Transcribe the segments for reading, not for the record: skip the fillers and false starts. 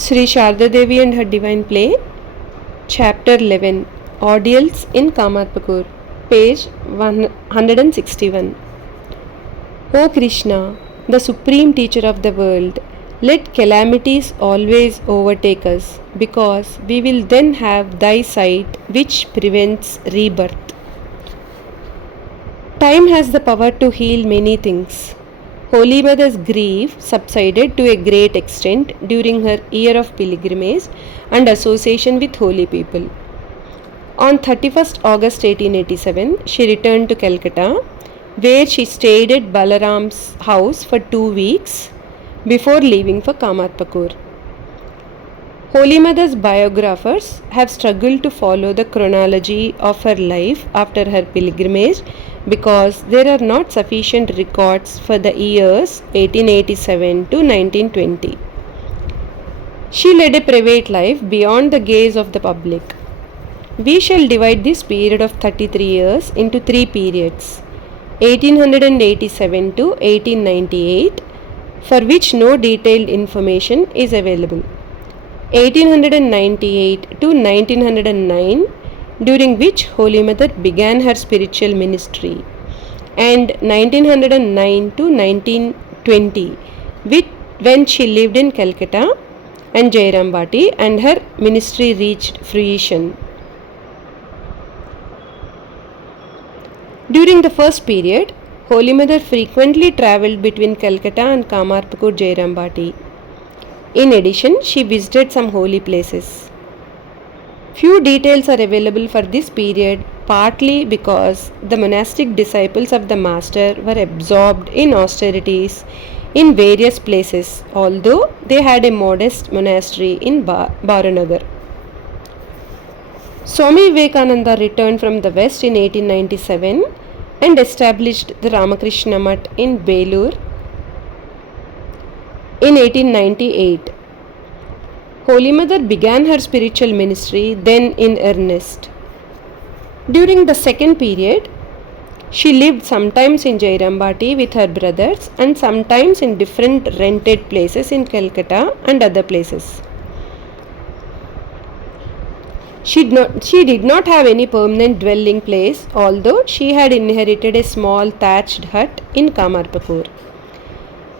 Sri Sharda Devi and her divine play, Chapter 11, Ordeals in Kamarpakur, page 161. O Krishna, the supreme teacher of the world, let calamities always overtake us, because we will then have thy sight which prevents rebirth. Time has the power to heal many things. Holy Mother's grief subsided to a great extent during her year of pilgrimage and association with holy people. On 31st August 1887, she returned to Calcutta, where she stayed at Balaram's house for 2 weeks before leaving for Kamarpakur. Holy Mother's biographers have struggled to follow the chronology of her life after her pilgrimage because there are not sufficient records for the years 1887 to 1920. She led a private life beyond the gaze of the public. We shall divide this period of 33 years into 3 periods: 1887 to 1898, for which no detailed information is available; 1898 to 1909, during which Holy Mother began her spiritual ministry, and 1909 to 1920, when she lived in Calcutta and Jairambati and her ministry reached fruition. During the first period, Holy Mother frequently travelled between Calcutta and Kamarpakur Jairambati. In addition, she visited some holy places. Few details are available for this period, partly because the monastic disciples of the Master were absorbed in austerities in various places, although they had a modest monastery in Baranagar. Swami Vivekananda returned from the West in 1897 and established the Ramakrishna Mutt in Belur in 1898. Holy Mother began her spiritual ministry then in earnest. During the second period, she lived sometimes in Jairambati with her brothers and sometimes in different rented places in Calcutta and other places. She did not have any permanent dwelling place, although she had inherited a small thatched hut in Kamarpakur.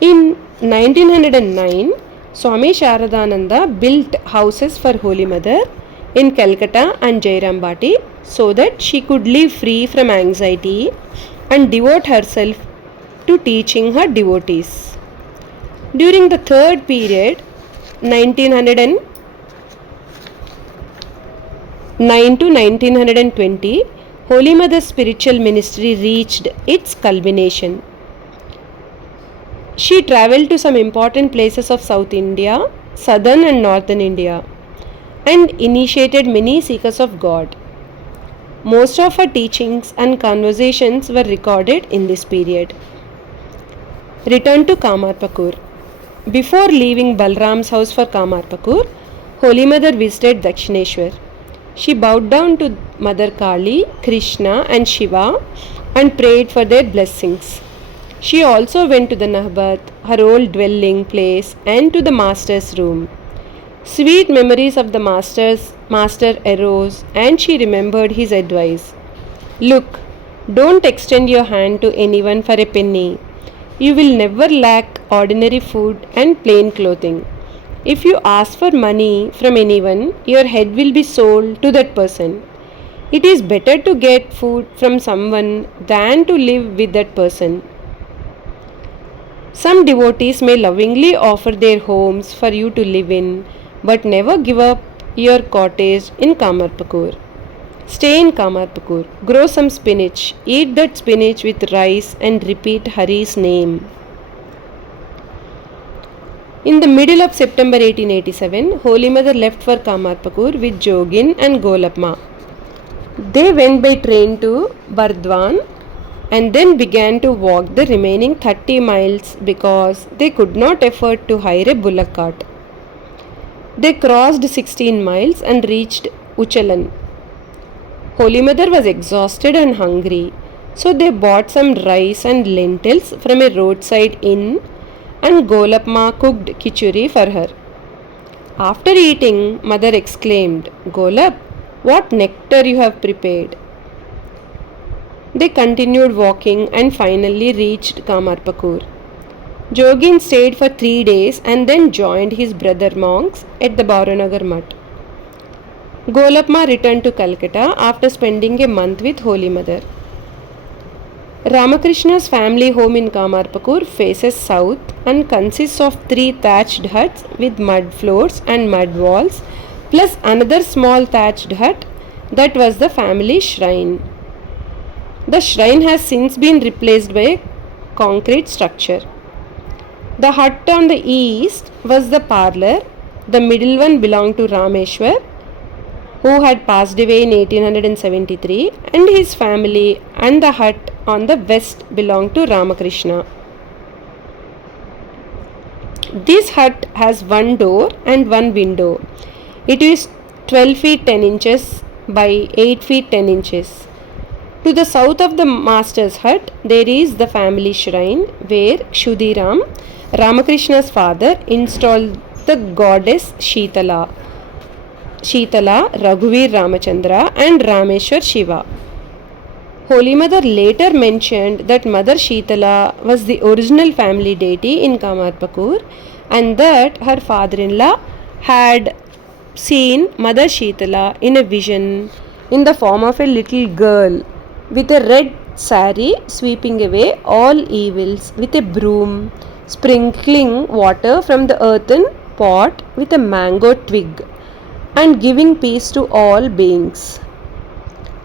In 1909, Swami Sharadananda built houses for Holy Mother in Calcutta and Jairambati so that she could live free from anxiety and devote herself to teaching her devotees. During the third period, 1909 to 1920, Holy Mother's spiritual ministry reached its culmination. She travelled to some important places of South India, Southern and Northern India, and initiated many seekers of God. Most of her teachings and conversations were recorded in this period. Return to Kamarpakur. Before leaving Balram's house for Kamarpakur, Holy Mother visited Dakshineshwar. She bowed down to Mother Kali, Krishna and Shiva and prayed for their blessings. She also went to the Nahbat, her old dwelling place, and to the Master's room. Sweet memories of the Master arose, and she remembered his advice. Look, don't extend your hand to anyone for a penny. You will never lack ordinary food and plain clothing. If you ask for money from anyone, your head will be sold to that person. It is better to get food from someone than to live with that person. Some devotees may lovingly offer their homes for you to live in, but never give up your cottage in Kamarpakur. Stay in Kamarpakur, grow some spinach, eat that spinach with rice and repeat Hari's name. In the middle of September 1887, Holy Mother left for Kamarpakur with Jogin and Golapma. They went by train to Bardwan and then began to walk the remaining 30 miles because they could not afford to hire a bullock cart. They crossed 16 miles and reached Uchalan. Holy Mother was exhausted and hungry, so they bought some rice and lentils from a roadside inn and Golapma cooked khichuri for her. After eating, mother exclaimed, "Golab, what nectar you have prepared." They continued walking and finally reached Kamarpakur. Jogin stayed for 3 days and then joined his brother monks at the Baranagar Mutt. Golapma returned to Calcutta after spending a month with Holy Mother. Ramakrishna's family home in Kamarpakur faces south and consists of 3 thatched huts with mud floors and mud walls, plus another small thatched hut that was the family shrine. The shrine has since been replaced by a concrete structure. The hut on the east was the parlour. The middle one belonged to Rameshwar, who had passed away in 1873, and his family, and the hut on the west belonged to Ramakrishna. This hut has one door and one window. It is 12 feet 10 inches by 8 feet 10 inches. To the south of the master's hut, there is the family shrine where Kshudiram, Ramakrishna's father, installed the goddess Shitala, Raghuveer Ramachandra, and Rameshwar Shiva. Holy Mother later mentioned that Mother Shitala was the original family deity in Kamarpakur and that her father-in-law had seen Mother Shitala in a vision in the form of a little girl with a red sari sweeping away all evils with a broom, sprinkling water from the earthen pot with a mango twig, and giving peace to all beings.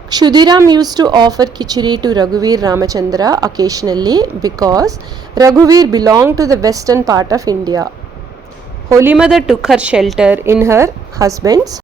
Kshudiram used to offer khichdi to Raghuveer Ramachandra occasionally because Raghuveer belonged to the western part of India. Holy Mother took her shelter in her husband's